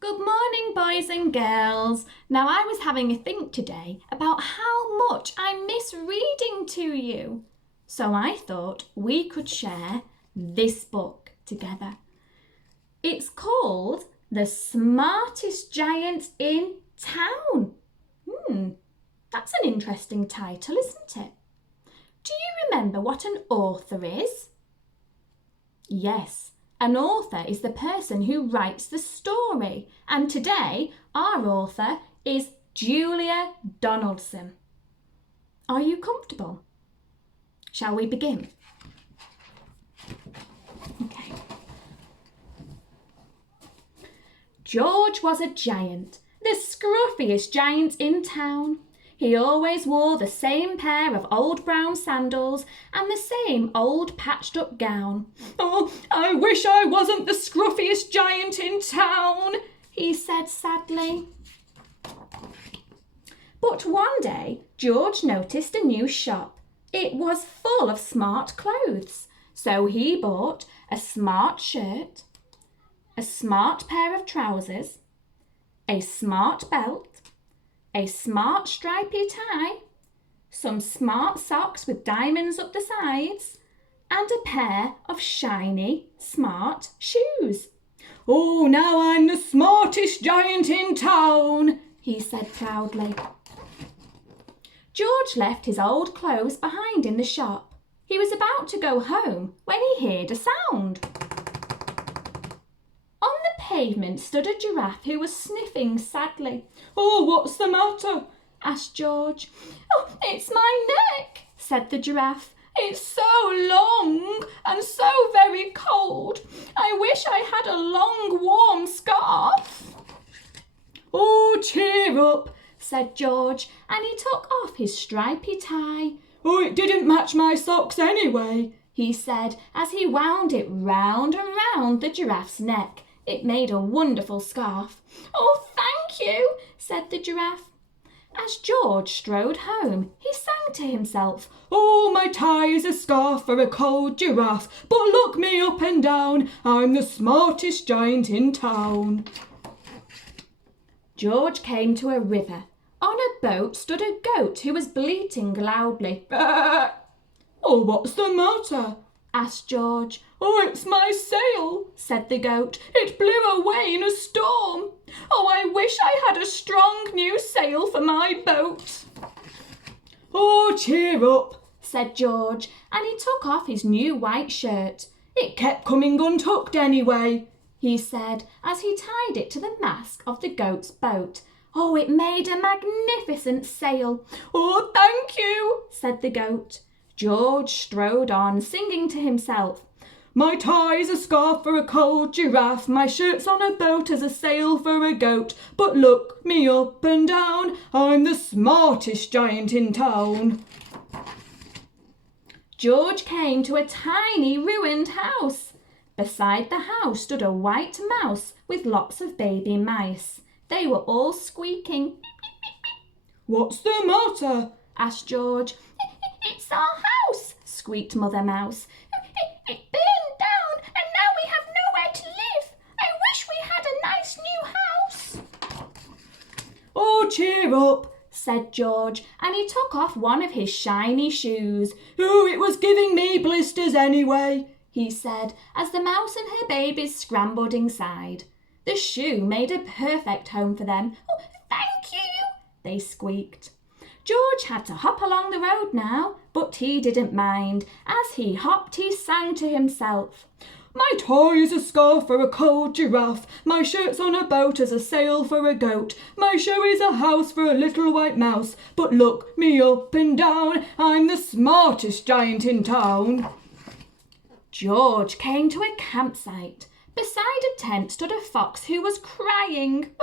Good morning, boys and girls. Now, I was having a think today about how much I miss reading to you. So I thought we could share this book together. It's called The Smartest Giant in Town. That's an interesting title, isn't it? Do you remember what an author is? Yes. An author is the person who writes the story, and today our author is Julia Donaldson. Are you comfortable? Shall we begin? Okay. George was a giant, the scruffiest giant in town. He always wore the same pair of old brown sandals and the same old patched-up gown. "Oh, I wish I wasn't the scruffiest giant in town," he said sadly. But one day, George noticed a new shop. It was full of smart clothes, so he bought a smart shirt, a smart pair of trousers, a smart belt, a smart stripy tie, some smart socks with diamonds up the sides, and a pair of shiny, smart shoes. "Oh, now I'm the smartest giant in town," he said proudly. George left his old clothes behind in the shop. He was about to go home when he heard a sound. On the pavement stood a giraffe who was sniffing sadly. "Oh, what's the matter?" asked George. "Oh, it's my neck," said the giraffe. "It's so long and so very cold. I wish I had a long warm scarf." "Oh, cheer up," said George, and he took off his stripy tie. "Oh, it didn't match my socks anyway," he said as he wound it round and round the giraffe's neck. It made a wonderful scarf. "Oh, thank you," said the giraffe. As George strode home, he sang to himself, "Oh, my tie is a scarf for a cold giraffe, but look me up and down, I'm the smartest giant in town." George came to a river. On a boat stood a goat who was bleating loudly. "Bah!" "Oh, what's the matter?" asked George. "Oh, it's my sail," said the goat. "It blew away in a storm. Oh, I wish I had a strong new sail for my boat." "Oh, cheer up," said George, and he took off his new white shirt. "It kept coming untucked anyway," he said as he tied it to the mast of the goat's boat. Oh, it made a magnificent sail. "Oh, thank you," said the goat. George strode on, singing to himself, "My tie's a scarf for a cold giraffe, my shirt's on a boat as a sail for a goat, but look me up and down, I'm the smartest giant in town." George came to a tiny ruined house. Beside the house stood a white mouse with lots of baby mice. They were all squeaking. "What's the matter?" asked George. "It's our house," squeaked Mother Mouse. It burned down and now we have nowhere to live. I wish we had a nice new house." "Oh, cheer up," said George, and he took off one of his shiny shoes. "Oh, it was giving me blisters anyway," he said, as the mouse and her babies scrambled inside. The shoe made a perfect home for them. "Oh, thank you," they squeaked. George had to hop along the road now, but he didn't mind. As he hopped, he sang to himself, "My tie is a scarf for a cold giraffe, my shirt's on a boat as a sail for a goat, my shoe is a house for a little white mouse, but look me up and down, I'm the smartest giant in town." George came to a campsite. Beside a tent stood a fox who was crying.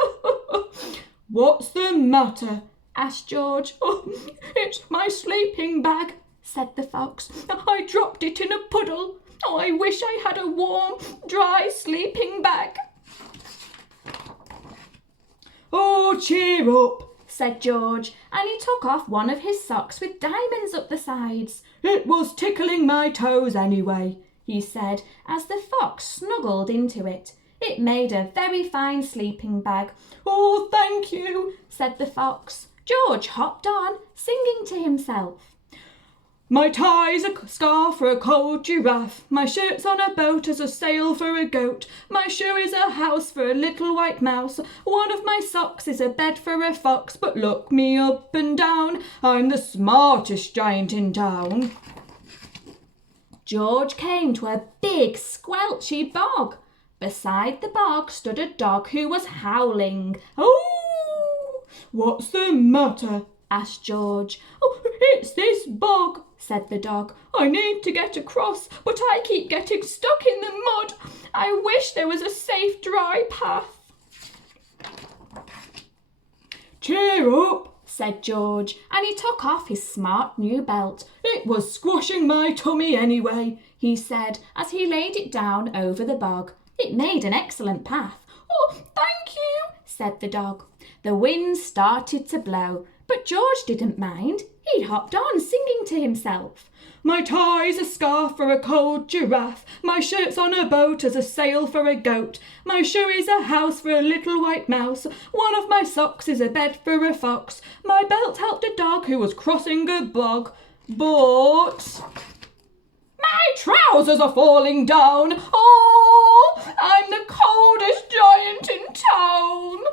"What's the matter?" asked George. "Oh, it's my sleeping bag," said the fox. "I dropped it in a puddle. Oh, I wish I had a warm, dry sleeping bag." "Oh, cheer up," said George, and he took off one of his socks with diamonds up the sides. "It was tickling my toes anyway," he said, as the fox snuggled into it. It made a very fine sleeping bag. "Oh, thank you," said the fox. George hopped on, singing to himself. "My tie's a scarf for a cold giraffe. My shirt's on a boat as a sail for a goat. My shoe is a house for a little white mouse. One of my socks is a bed for a fox. But look me up and down, I'm the smartest giant in town." George came to a big squelchy bog. Beside the bog stood a dog who was howling. "Oh!" "What's the matter?" asked George. "Oh, it's this bog," said the dog. "I need to get across, but I keep getting stuck in the mud. I wish there was a safe, dry path." "Cheer up," said George, and he took off his smart new belt. "It was squashing my tummy anyway," he said as he laid it down over the bog. It made an excellent path. "Oh, thank you," said the dog. The wind started to blow, but George didn't mind. He hopped on, singing to himself. "My tie's a scarf for a cold giraffe. My shirt's on a boat as a sail for a goat. My shoe is a house for a little white mouse. One of my socks is a bed for a fox. My belt helped a dog who was crossing a bog. But my trousers are falling down. Oh, I'm the coldest giant in town."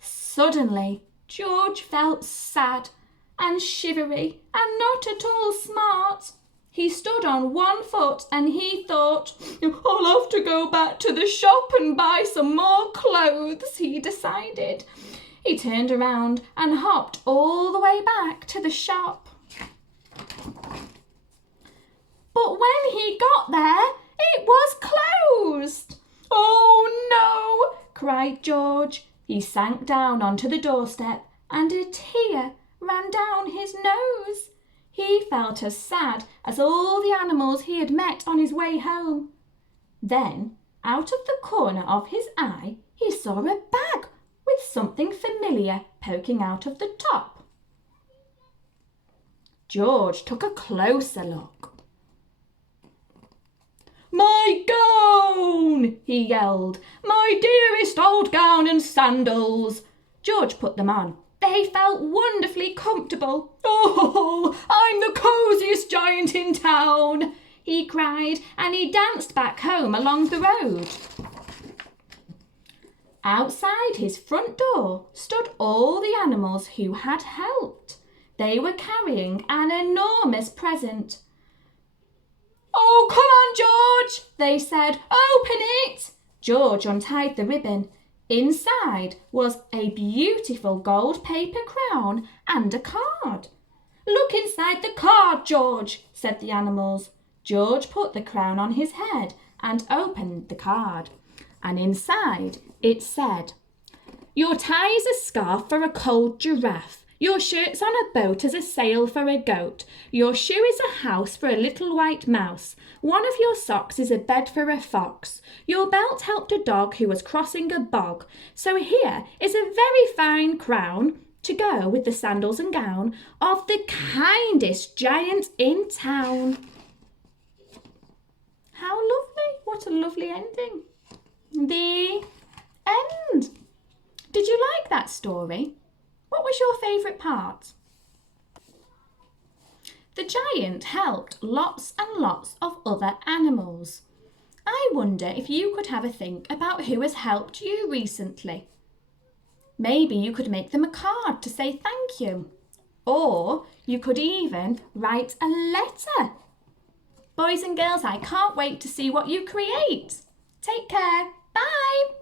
Suddenly, George felt sad and shivery and not at all smart. He stood on one foot and he thought, "I'll have to go back to the shop and buy some more clothes," he decided. He turned around and hopped all the way back to the shop. But when he got there, it was closed. "Oh no!" cried George. He sank down onto the doorstep and a tear ran down his nose. He felt as sad as all the animals he had met on his way home. Then, out of the corner of his eye, he saw a bag with something familiar poking out of the top. George took a closer look. "My gown!" he yelled. "My dearest old gown and sandals!" George put them on. They felt wonderfully comfortable. "Oh, I'm the cosiest giant in town!" he cried, and he danced back home along the road. Outside his front door stood all the animals who had helped. They were carrying an enormous present. "Oh, come on, George," they said. "Open it." George untied the ribbon. Inside was a beautiful gold paper crown and a card. "Look inside the card, George," said the animals. George put the crown on his head and opened the card. And inside it said, "Your tie is a scarf for a cold giraffe. Your shirt's on a boat as a sail for a goat. Your shoe is a house for a little white mouse. One of your socks is a bed for a fox. Your belt helped a dog who was crossing a bog. So here is a very fine crown to go with the sandals and gown of the kindest giant in town." How lovely. What a lovely ending. The end. Did you like that story? What was your favourite part? The giant helped lots and lots of other animals. I wonder if you could have a think about who has helped you recently. Maybe you could make them a card to say thank you. Or you could even write a letter. Boys and girls, I can't wait to see what you create. Take care. Bye.